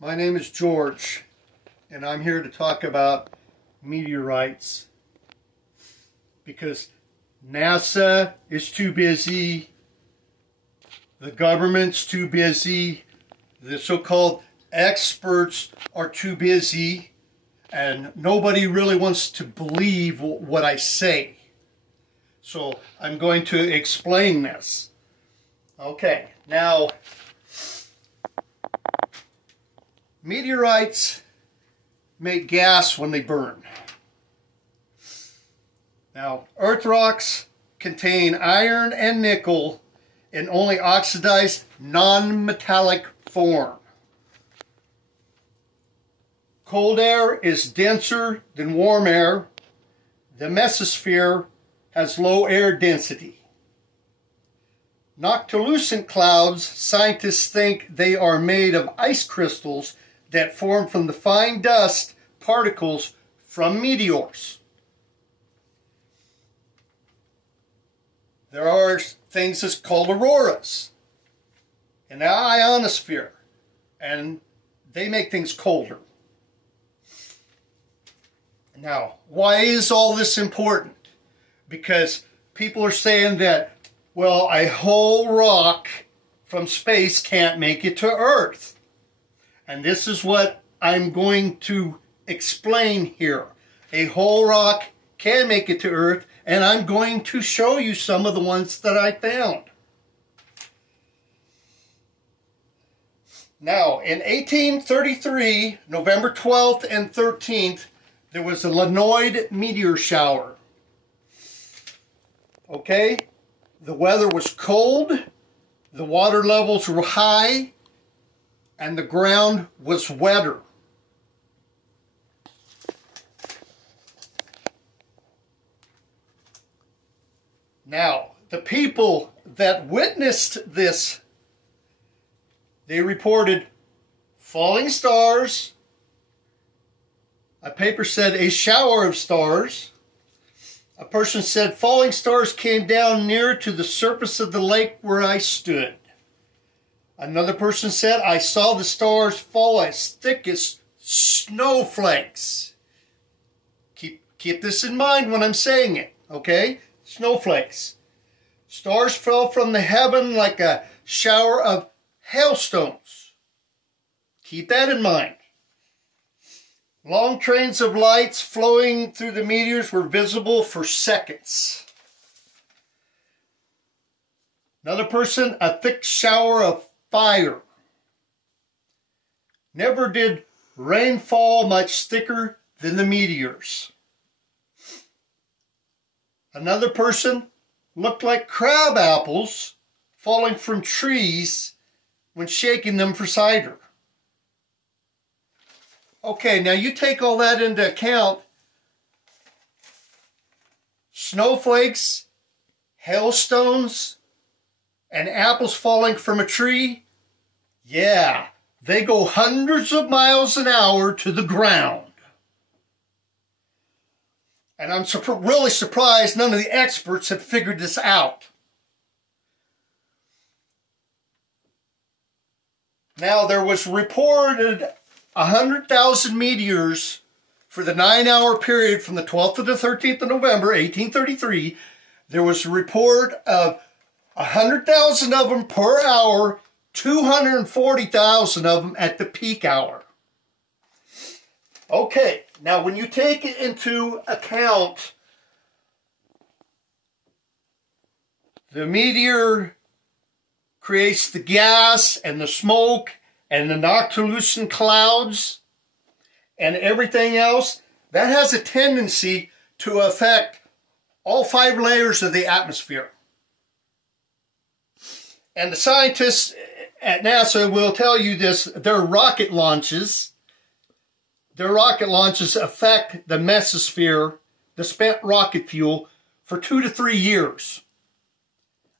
My name is George, and I'm here to talk about meteorites because NASA is too busy, the government's too busy, the so-called experts are too busy, and nobody really wants to believe what I say. So I'm going to explain this. Okay, now, meteorites make gas when they burn. Now, Earth rocks contain iron and nickel in only oxidized, non-metallic form. Cold air is denser than warm air. The mesosphere has low air density. Noctilucent clouds, scientists think they are made of ice crystals that form from the fine dust particles from meteors. There are things that's called auroras in the ionosphere, and they make things colder. Now, why is all this important? Because people are saying that, well, a whole rock from space can't make it to Earth. And this is what I'm going to explain here. A whole rock can make it to Earth, and I'm going to show you some of the ones that I found. Now, in 1833, November 12th and 13th, there was a Lanoid meteor shower. Okay? The weather was cold, the water levels were high, and the ground was wetter. Now, the people that witnessed this, they reported falling stars. A paper said a shower of stars. A person said falling stars came down near to the surface of the lake where I stood. Another person said, I saw the stars fall as thick as snowflakes. Keep this in mind when I'm saying it, okay? Snowflakes. Stars fell from the heaven like a shower of hailstones. Keep that in mind. Long trains of lights flowing through the meteors were visible for seconds. Another person, a thick shower of fire. Never did rain fall much thicker than the meteors. Another person looked like crab apples falling from trees when shaking them for cider. Okay, now you take all that into account. Snowflakes, hailstones, and apples falling from a tree, yeah, they go hundreds of miles an hour to the ground. And I'm really surprised none of the experts have figured this out. Now, there was reported 100,000 meteors for the 9-hour period from the 12th to the 13th of November, 1833. There was a report of 100,000 of them per hour, 240,000 of them at the peak hour. Okay, now when you take into account the meteor creates the gas and the smoke and the noctilucent clouds and everything else, that has a tendency to affect all 5 layers of the atmosphere. And the scientists at NASA will tell you this, their rocket launches affect the mesosphere, the spent rocket fuel, for 2 to 3 years.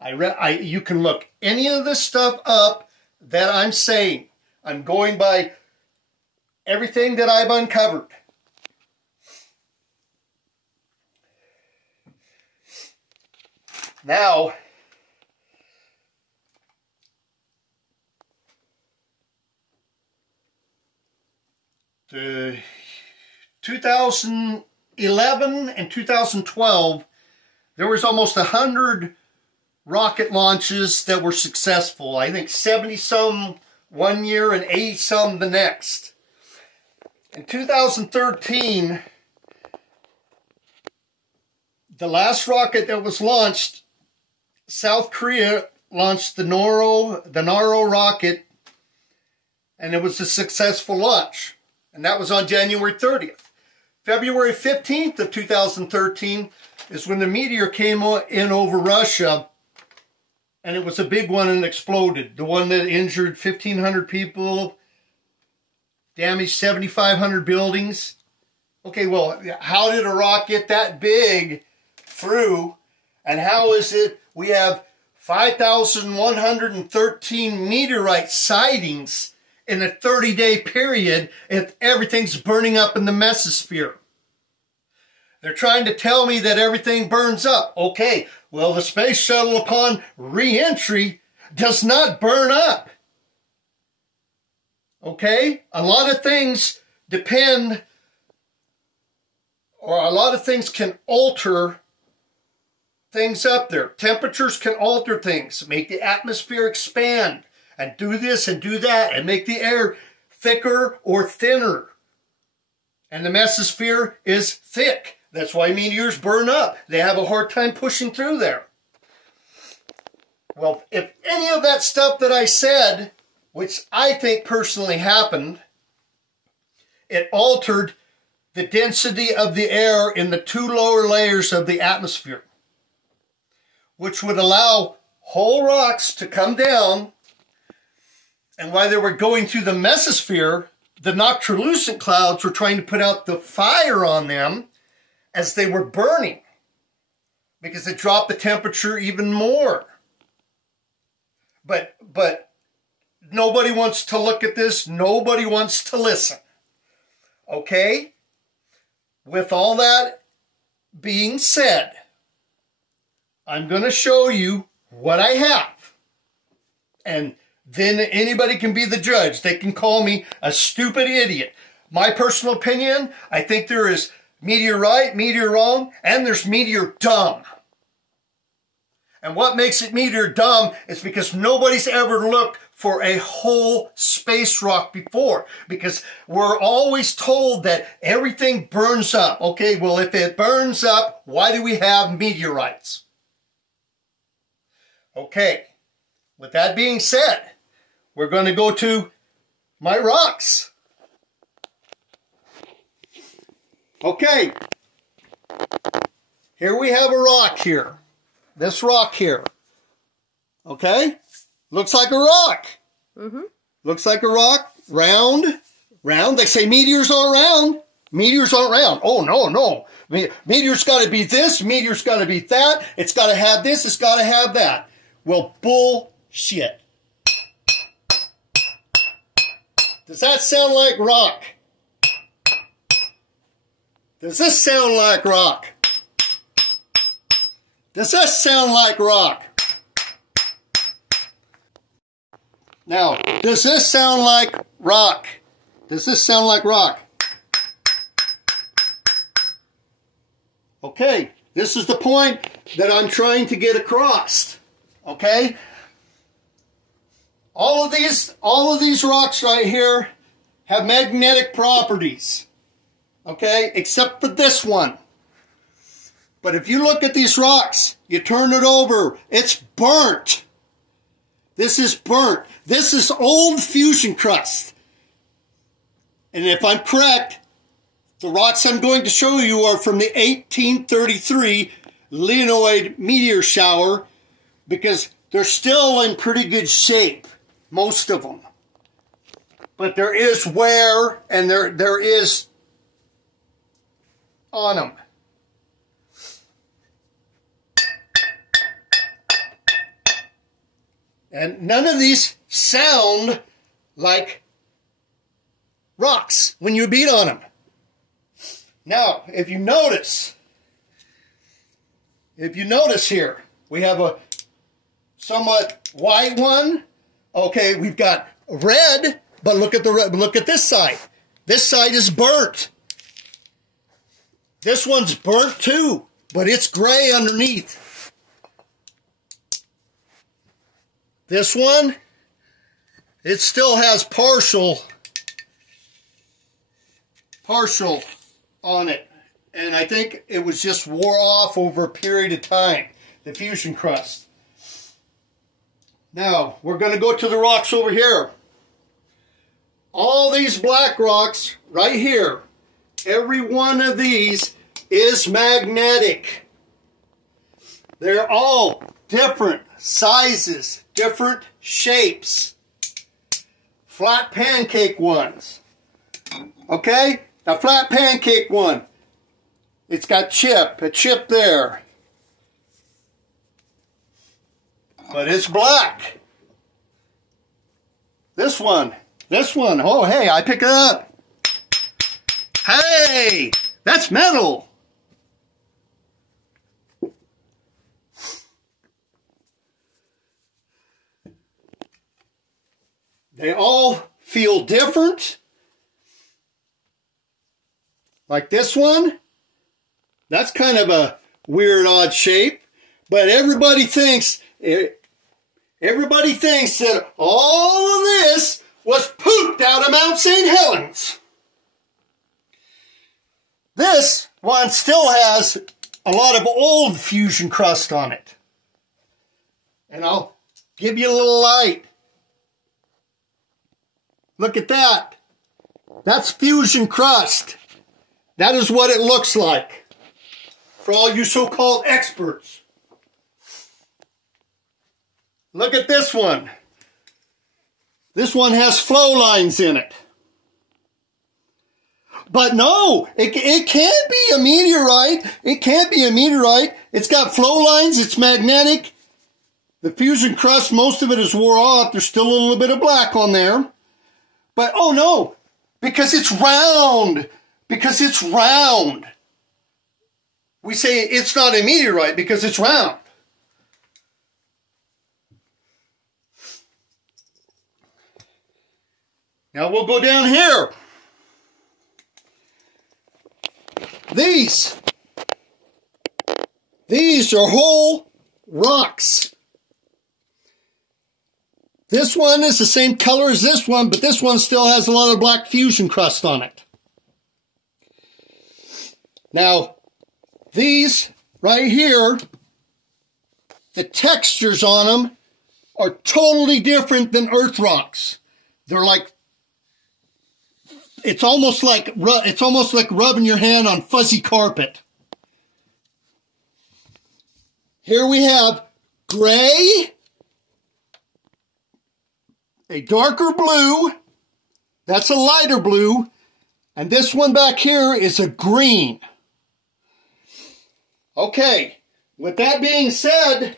You can look any of this stuff up that I'm saying. I'm going by everything that I've uncovered. Now, The 2011 and 2012, there was almost 100 rocket launches that were successful. I think 70 some one year and 80 some the next. In 2013, the last rocket that was launched, South Korea launched the Naro rocket, and it was a successful launch. And that was on January 30th. February 15th of 2013 is when the Meteor came in over Russia, and it was a big one and exploded. The one that injured 1,500 people, damaged 7,500 buildings. Okay, well, how did a rock get that big through? And how is it we have 5,113 meteorite sightings in a 30-day period if everything's burning up in the mesosphere? They're trying to tell me that everything burns up. Okay, well, the space shuttle upon re-entry does not burn up. Okay? A lot of things depend, or a lot of things can alter things up there. Temperatures can alter things, make the atmosphere expand, and do this and do that, and make the air thicker or thinner. And the mesosphere is thick. That's why meteors burn up. They have a hard time pushing through there. Well, if any of that stuff that I said, which I think personally happened, it altered the density of the air in the two lower layers of the atmosphere, which would allow whole rocks to come down. And while they were going through the mesosphere, the noctilucent clouds were trying to put out the fire on them as they were burning, because it dropped the temperature even more. But nobody wants to look at this. Nobody wants to listen. Okay? With all that being said, I'm going to show you what I have. And then anybody can be the judge. They can call me a stupid idiot. My personal opinion, I think there is meteor right, meteor wrong, and there's meteor dumb. And what makes it meteor dumb is because nobody's ever looked for a whole space rock before. Because we're always told that everything burns up. Okay, well, if it burns up, why do we have meteorites? Okay, with that being said, we're going to go to my rocks. Okay, here we have a rock here. This rock here. Okay? Looks like a rock. Mm-hmm. Looks like a rock. Round. Round. They say meteors aren't round. Meteors aren't round. Oh, no, no. Meteor's got to be this. Meteor's got to be that. It's got to have this. It's got to have that. Well, bullshit. Does that sound like rock? Does this sound like rock? Does this sound like rock? Now, does this sound like rock? Does this sound like rock? Okay, this is the point that I'm trying to get across. Okay? All of these rocks right here have magnetic properties. Okay? Except for this one. But if you look at these rocks, you turn it over, it's burnt. This is burnt. This is old fusion crust. And if I'm correct, the rocks I'm going to show you are from the 1833 Leonid meteor shower, because they're still in pretty good shape, most of them. But there is wear, and there is on them. And none of these sound like rocks when you beat on them. Now, if you notice here, we have a somewhat white one. Okay, we've got red, but look at the red, look at this side. This side is burnt. This one's burnt too, but it's gray underneath. This one, it still has partial on it. And I think it was just wore off over a period of time, the fusion crust. Now, we're going to go to the rocks over here. All these black rocks right here, every one of these is magnetic. They're all different sizes, different shapes. Flat pancake ones. Okay? Now, flat pancake one, it's got a chip there. But it's black. This one, oh hey, I picked it up. Hey, that's metal. They all feel different. Like this one, that's kind of a weird, odd shape. But everybody thinks that all of this was pooped out of Mount St. Helens. This one still has a lot of old fusion crust on it. And I'll give you a little light. Look at that. That's fusion crust. That is what it looks like for all you so-called experts. Look at this one. This one has flow lines in it. But no, it can't be a meteorite. It can't be a meteorite. It's got flow lines. It's magnetic. The fusion crust, most of it is wore off. There's still a little bit of black on there. But oh no, because it's round. Because it's round. We say it's not a meteorite because it's round. Now we'll go down here. These are whole rocks. This one is the same color as this one, but this one still has a lot of black fusion crust on it. Now, these right here, the textures on them are totally different than earth rocks. They're like, it's almost like rubbing your hand on fuzzy carpet. Here we have gray, a darker blue, that's a lighter blue, and this one back here is a green. Okay, with that being said,